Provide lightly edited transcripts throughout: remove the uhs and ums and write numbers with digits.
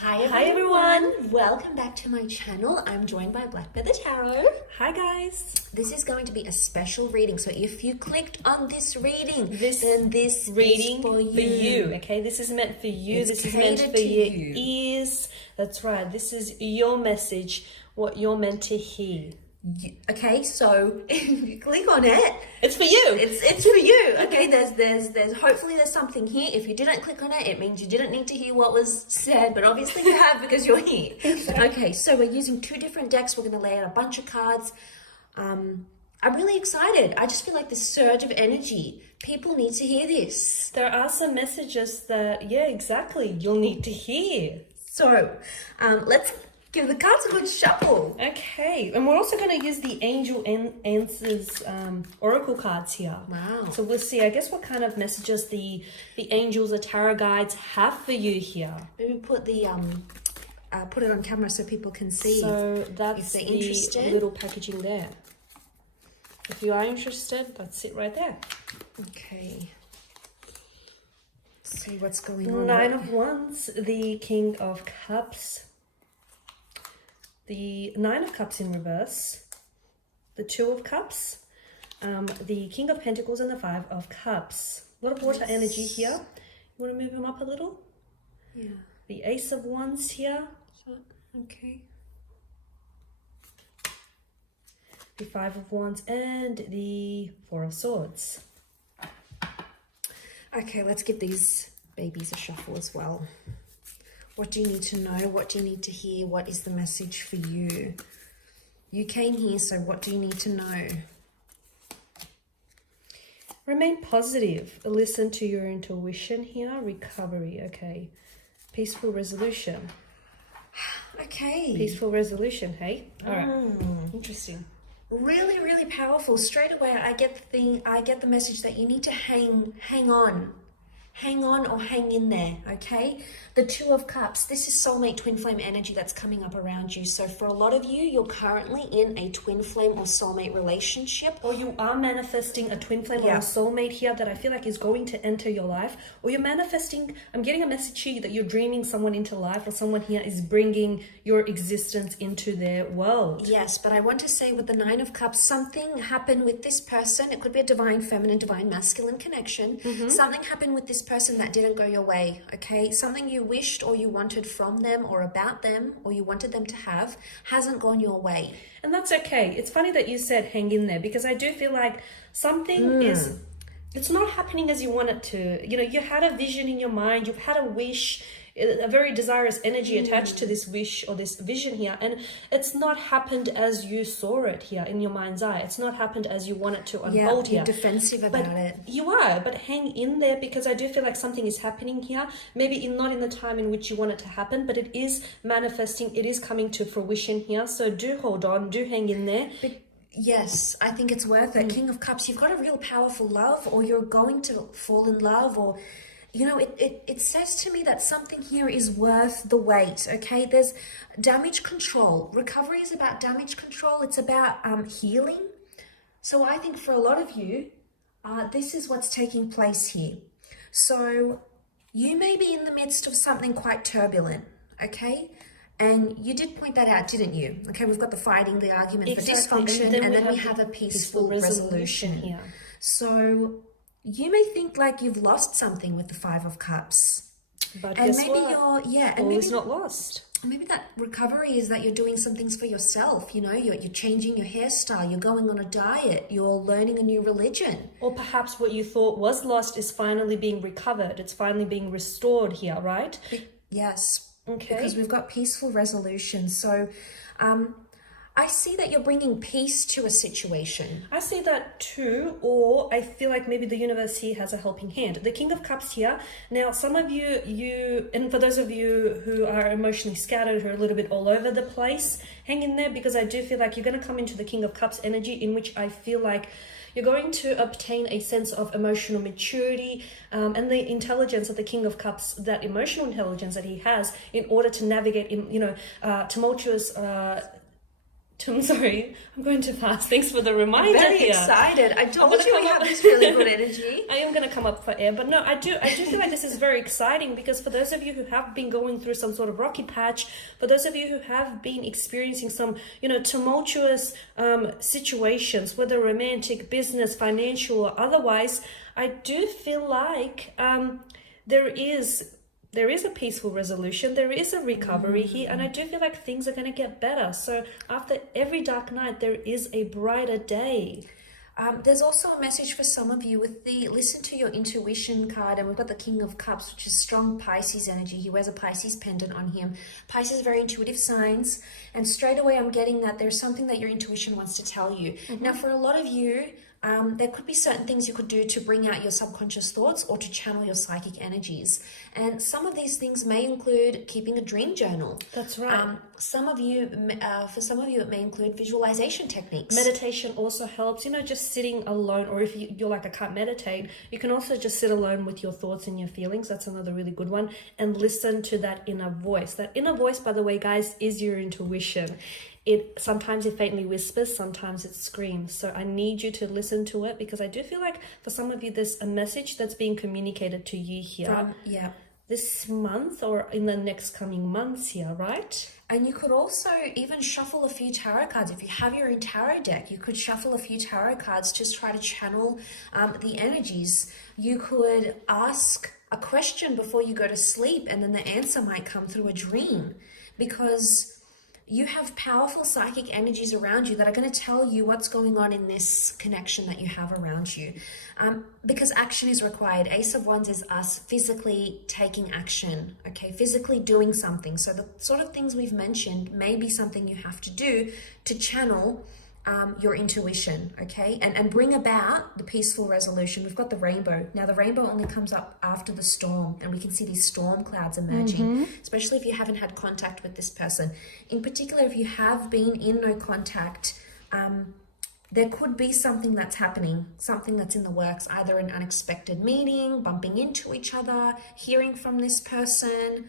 Hi everyone! Welcome back to my channel. I'm joined by Black Feather Tarot. Hi guys! This is going to be a special reading. So if you clicked on this reading, then this reading is for you. Okay, this is meant for you. It's this is meant catered for to your you. ears. That's right. This is your message, what you're meant to hear. Okay, so if you click on it, It's for you. it's for you. Okay, there's hopefully there's something here. If you didn't click on it, it means you didn't need to hear what was said, but obviously you have because you're here. Okay, so we're using two different decks. We're going to lay out a bunch of cards. I'm really excited. I just feel like this surge of energy. People need to hear this. There are some messages that, yeah, exactly, you'll need to hear. So let's give the cards a good shuffle. Okay, and we're also going to use the Angel Answers Oracle cards here. Wow. So we'll see, I guess, what kind of messages the angels or tarot guides have for you here. Maybe put the put it on camera so people can see. So that's if they're the interested. little packaging there. If you are interested, that's it right there. Okay. Let's see what's going on. Nine of Wands, the King of Cups, the Nine of Cups in reverse, the Two of Cups, the King of Pentacles, and the Five of Cups. A lot of water energy here. You want to move them up a little? Yeah. The Ace of Wands here. Okay. The Five of Wands and the Four of Swords. Okay, let's give these babies a shuffle as well. What do you need to know? What do you need to hear? What is the message for you? You came here, so what do you need to know? Remain positive. Listen to your intuition here. Recovery. Okay. Peaceful resolution. Okay. Peaceful resolution, hey? All right. Interesting. Really, really powerful. Straight away, I get the message that you need to hang on or hang in there, okay? The Two of Cups, this is soulmate twin flame energy that's coming up around you. So for a lot of you, you're currently in a twin flame or soulmate relationship. Or you are manifesting a twin flame or a soulmate here that I feel like is going to enter your life. Or you're manifesting, I'm getting a message here that you're dreaming someone into life, or someone here is bringing your existence into their world. Yes, but I want to say with the Nine of Cups, something happened with this person. It could be a divine feminine, divine masculine connection. Something happened with this person that didn't go your way, okay? Something you wished or you wanted from them or about them or you wanted them to have hasn't gone your way. And that's okay. It's funny that you said hang in there, because I do feel like something is, it's not happening as you want it to. You know, you had a vision in your mind, you've had a wish, a very desirous energy attached to this wish or this vision here, and it's not happened as you saw it here in your mind's eye. It's not happened as you want it to unfold you're here. defensive about it. You are, but hang in there, because I do feel like something is happening here. Maybe not in the time in which you want it to happen, but it is manifesting, it is coming to fruition here. So do hold on, do hang in there. But yes, I think it's worth it. King of Cups, you've got a real powerful love, or you're going to fall in love, or you know, it says to me that something here is worth the wait, okay? There's damage control. Recovery is about damage control. It's about healing. So I think for a lot of you, this is what's taking place here. So you may be in the midst of something quite turbulent, okay? And you did point that out, didn't you? Okay, we've got the fighting, the argument, the dysfunction, and then we have a peaceful resolution here. So you may think like you've lost something with the Five of Cups. But and guess maybe what? and All maybe is not lost. Maybe that recovery is that you're doing some things for yourself. You know, you're changing your hairstyle, you're going on a diet, you're learning a new religion. Or perhaps what you thought was lost is finally being recovered. It's finally being restored here, right? Yes. Okay. Because we've got peaceful resolution. So I see that you're bringing peace to a situation. I see that too, or I feel like maybe the universe here has a helping hand. The King of Cups here. Now, some of you, and for those of you who are emotionally scattered, who are a little bit all over the place, hang in there, because I do feel like you're going to come into the King of Cups energy, in which I feel like you're going to obtain a sense of emotional maturity and the intelligence of the King of Cups, that emotional intelligence that he has in order to navigate in, tumultuous I'm sorry, I'm going too fast. Thanks for the reminder. Very here. excited. I told you we have this really good energy. I am going to come up for air, but no, I do feel like this is very exciting, because for those of you who have been going through some sort of rocky patch, for those of you who have been experiencing some, tumultuous situations, whether romantic, business, financial, or otherwise, I do feel like there is a peaceful resolution, there is a recovery here, and I do feel like things are going to get better. So after every dark night, there is a brighter day. There's also a message for some of you with the listen to your intuition card, and we've got the King of Cups, which is strong Pisces energy. He wears a Pisces pendant on him. Pisces are very intuitive signs, and straight away I'm getting that there's something that your intuition wants to tell you. Now, for a lot of you, there could be certain things you could do to bring out your subconscious thoughts or to channel your psychic energies. And some of these things may include keeping a dream journal. That's right. For some of you, it may include visualization techniques. Meditation also helps, just sitting alone, or if you're like, I can't meditate, you can also just sit alone with your thoughts and your feelings. That's another really good one. And listen to that inner voice. That inner voice, by the way, guys, is your intuition. Sometimes it faintly whispers, sometimes it screams. So I need you to listen to it, because I do feel like for some of you, there's a message that's being communicated to you here. This month or in the next coming months here, right? And you could also even shuffle a few tarot cards. If you have your own tarot deck, you could shuffle a few tarot cards to try to channel the energies. You could ask a question before you go to sleep, and then the answer might come through a dream, because you have powerful psychic energies around you that are going to tell you what's going on in this connection that you have around you. Because action is required. Ace of Wands is us physically taking action, okay? Physically doing something. So the sort of things we've mentioned may be something you have to do to channel your intuition, okay? And bring about the peaceful resolution. We've got the rainbow. Now, the rainbow only comes up after the storm, and we can see these storm clouds emerging, especially if you haven't had contact with this person. In particular, if you have been in no contact, there could be something that's happening, something that's in the works, either an unexpected meeting, bumping into each other, hearing from this person,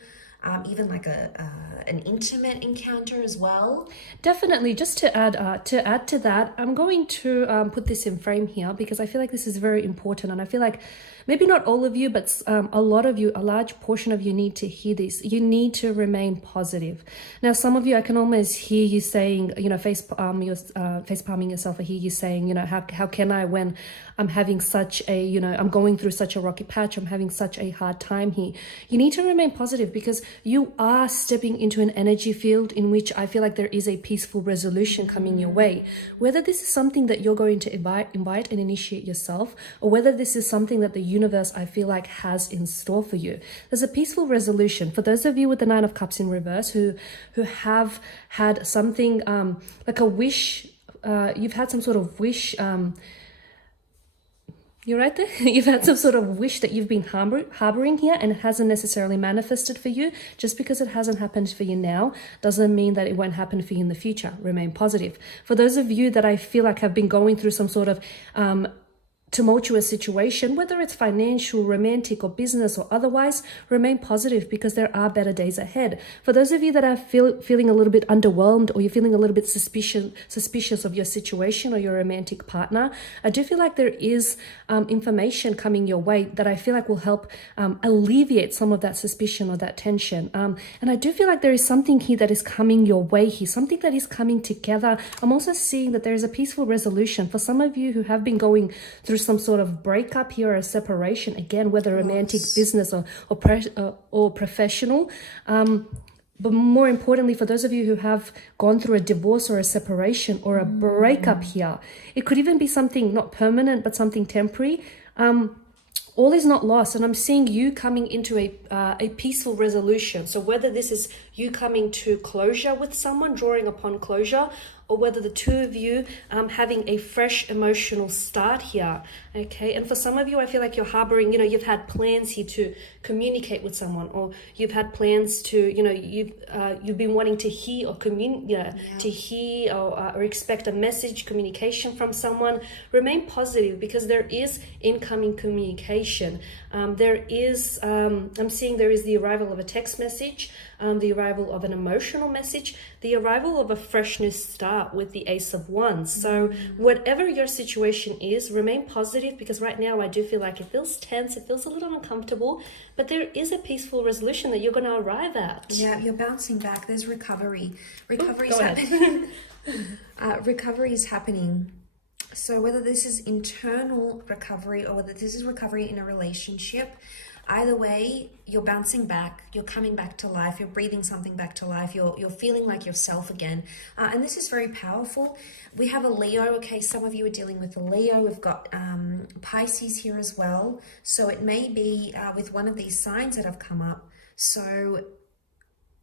even like an intimate encounter as well. Definitely. Just to add to that, I'm going to put this in frame here, because I feel like this is very important, and I feel like maybe not all of you, but a lot of you, a large portion of you need to hear this. You need to remain positive. Now, some of you, I can almost hear you saying, face palming yourself. I hear you saying, how can I, when I'm having such a, I'm going through such a rocky patch, I'm having such a hard time here. You need to remain positive, because you are stepping into an energy field in which I feel like there is a peaceful resolution coming your way. Whether this is something that you're going to invite and initiate yourself, or whether this is something that the universe, I feel like, has in store for you. There's a peaceful resolution. For those of you with the Nine of Cups in reverse who have had something like a wish, you've had some sort of wish, you're right there. You've had some sort of wish that you've been harboring here, and it hasn't necessarily manifested for you. Just because it hasn't happened for you now doesn't mean that it won't happen for you in the future. Remain positive. For those of you that I feel like have been going through some sort of tumultuous situation, whether it's financial, romantic, or business or otherwise, remain positive, because there are better days ahead. For those of you that are feeling a little bit underwhelmed, or you're feeling a little bit suspicious of your situation or your romantic partner, I do feel like there is information coming your way that I feel like will help alleviate some of that suspicion or that tension. And I do feel like there is something here that is coming your way here, something that is coming together. I'm also seeing that there is a peaceful resolution. For some of you who have been going through some sort of breakup here, or a separation, again, whether romantic, business, or professional. But more importantly, for those of you who have gone through a divorce or a separation or a breakup here, it could even be something not permanent, but something temporary. All is not lost, and I'm seeing you coming into a peaceful resolution. So whether this is you coming to closure with someone, drawing upon closure, or whether the two of you having a fresh emotional start here, okay? And for some of you, I feel like you're harboring, you've had plans here to communicate with someone, or you've had plans to, you've been wanting to hear or to hear or expect a message, communication from someone. Remain positive, because there is incoming communication. There is, I'm seeing there is the arrival of a text message, the arrival of an emotional message, the arrival of a freshness start start with the Ace of Wands. So whatever your situation is, remain positive, because right now I do feel like it feels tense, it feels a little uncomfortable, but there is a peaceful resolution that you're going to arrive at. Yeah, you're bouncing back. There's recovery. Recovery Go is ahead. happening. Recovery is happening. So whether this is internal recovery or whether this is recovery in a relationship, either way, you're bouncing back, you're coming back to life, you're breathing something back to life, you're feeling like yourself again. And this is very powerful. We have a Leo, okay, some of you are dealing with a Leo. We've got Pisces here as well. So it may be with one of these signs that have come up. So,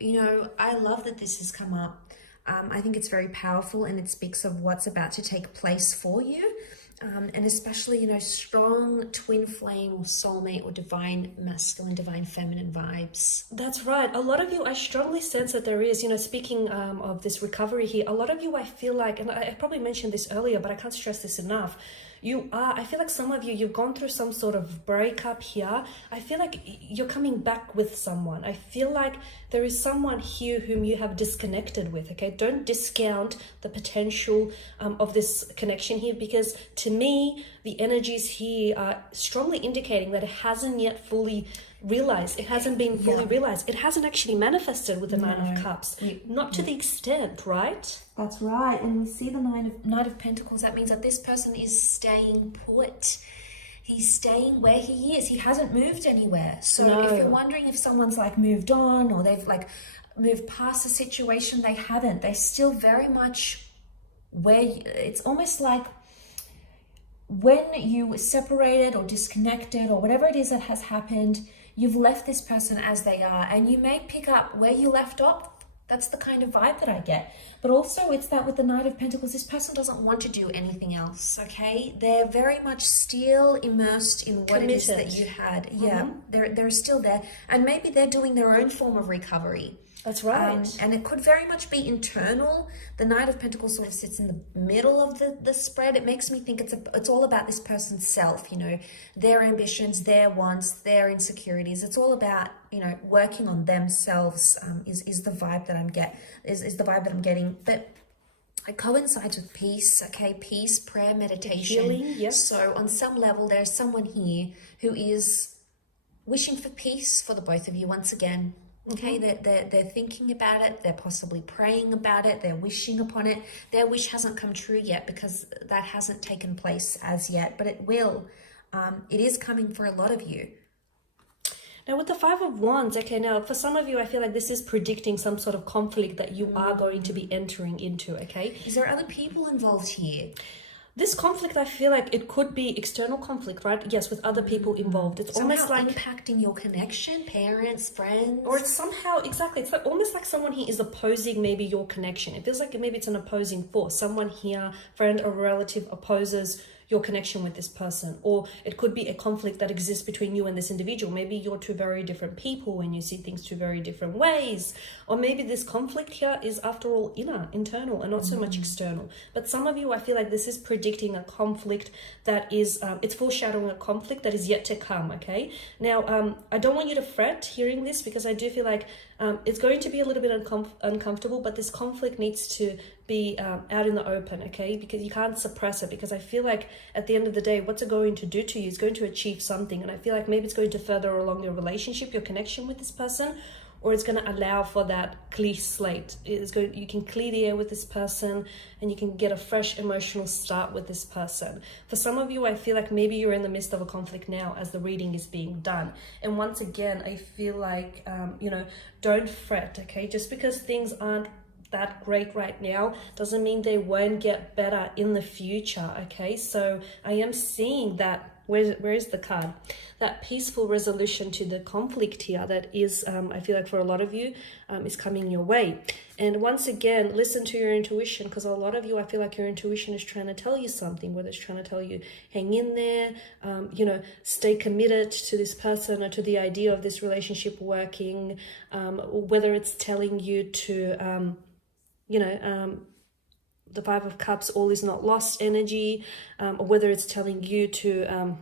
you know, I love that this has come up. I think it's very powerful, and it speaks of what's about to take place for you. And especially, you know, strong twin flame or soulmate or divine masculine, divine feminine vibes. That's right. A lot of you, I strongly sense that there is, you know, speaking of this recovery here, a lot of you, I feel like, and I probably mentioned this earlier, but I can't stress this enough. I feel like some of you, you've gone through some sort of breakup here. I feel like you're coming back with someone. I feel like there is someone here whom you have disconnected with, okay? Don't discount the potential of this connection here, because to me, the energies here are strongly indicating that it hasn't yet fully realized. It hasn't been fully realized. It hasn't actually manifested with the Nine of Cups. Not to the extent, right? That's right. And we see the Knight of Pentacles. That means that this person is staying put. He's staying where he is. He hasn't moved anywhere. So if you're wondering if someone's like moved on or they've like moved past the situation, they haven't. They're still very much where it's almost like when you separated or disconnected or whatever it is that has happened, you've left this person as they are, and you may pick up where you left off. That's the kind of vibe that I get. But also it's that with the Knight of Pentacles, this person doesn't want to do anything else, okay? They're very much still immersed in what it is that you had. Yeah, they're still there. And maybe they're doing their own form of recovery. That's right. And it could very much be internal. The Knight of Pentacles sort of sits in the middle of the spread. It makes me think it's all about this person's self, you know, their ambitions, their wants, their insecurities. It's all about, you know, working on themselves is the vibe that is the vibe that I'm getting. But it coincides with peace, okay? Peace, prayer, meditation. Healing, yes. So on some level, there's someone here who is wishing for peace for the both of you once again. Okay, they're thinking about it, they're possibly praying about it, they're wishing upon it. Their wish hasn't come true yet because that hasn't taken place as yet, but it will. It is coming for a lot of you. Now with the Five of Wands, okay, now for some of you, I feel like this is predicting some sort of conflict that you are going to be entering into, okay? Is there other people involved here? This conflict, I feel like it could be external conflict, right? Yes, with other people involved. It's almost like impacting your connection, parents, friends. Or it's somehow, exactly, it's like almost like someone here is opposing maybe your connection. It feels like maybe it's an opposing force. Someone here, friend or relative, opposes your connection with this person. Or it could be a conflict that exists between you and this individual. Maybe you're two very different people and you see things two very different ways. Or maybe this conflict here is after all internal and not so much external. But some of you, I feel like this is predicting a conflict that is, it's foreshadowing a conflict that is yet to come, okay? Now, I don't want you to fret hearing this, because I do feel like it's going to be a little bit uncomfortable, but this conflict needs to be out in the open, okay? Because you can't suppress it, because I feel like at the end of the day, what's it going to do to you is going to achieve something. And I feel like maybe it's going to further along your relationship, your connection with this person, or it's going to allow for that clear slate. You can clear the air with this person and you can get a fresh emotional start with this person. For some of you, I feel like maybe you're in the midst of a conflict now as the reading is being done. And once again, I feel like, don't fret, okay? Just because things aren't that great right now doesn't mean they won't get better in the future, okay? So I am seeing that, where is the card? That peaceful resolution to the conflict here that is, I feel like for a lot of you, is coming your way. And once again, listen to your intuition, because a lot of you, I feel like your intuition is trying to tell you something, whether it's trying to tell you, hang in there, stay committed to this person or to the idea of this relationship working, whether it's telling you to, the Five of Cups, all is not lost energy, or whether it's telling you to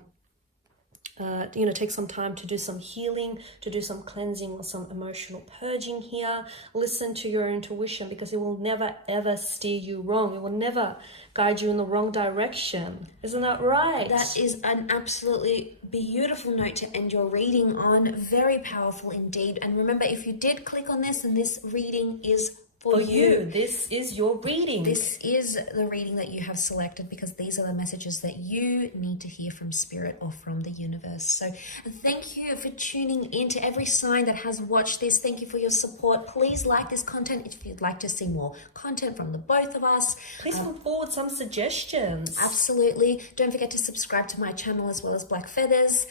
take some time to do some healing, to do some cleansing or some emotional purging here. Listen to your intuition, because it will never ever steer you wrong. It will never guide you in the wrong direction. Isn't that right? That is an absolutely beautiful note to end your reading on. Very powerful indeed. And remember, if you did click on this, and this reading is for you. This is your reading. This is the reading that you have selected, because these are the messages that you need to hear from Spirit or from the universe. So thank you for tuning in. To every sign that has watched this, thank you for your support. Please like this content if you'd like to see more content from the both of us. Please put forward some suggestions. Absolutely. Don't forget to subscribe to my channel as well as Black Feathers.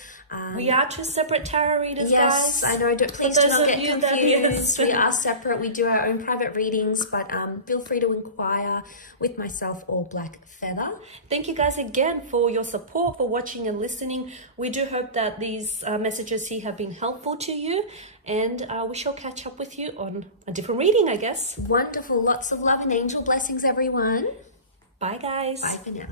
We are two separate tarot readers, yes, guys. I know. Please do not get confused. That, we are separate. We do our own private readings, but feel free to inquire with myself or Black Feather. Thank you guys again for your support, for watching and listening. We do hope that these messages here have been helpful to you, and we shall catch up with you on a different reading, I guess. Wonderful. Lots of love and angel blessings, everyone. Bye, guys. Bye for now.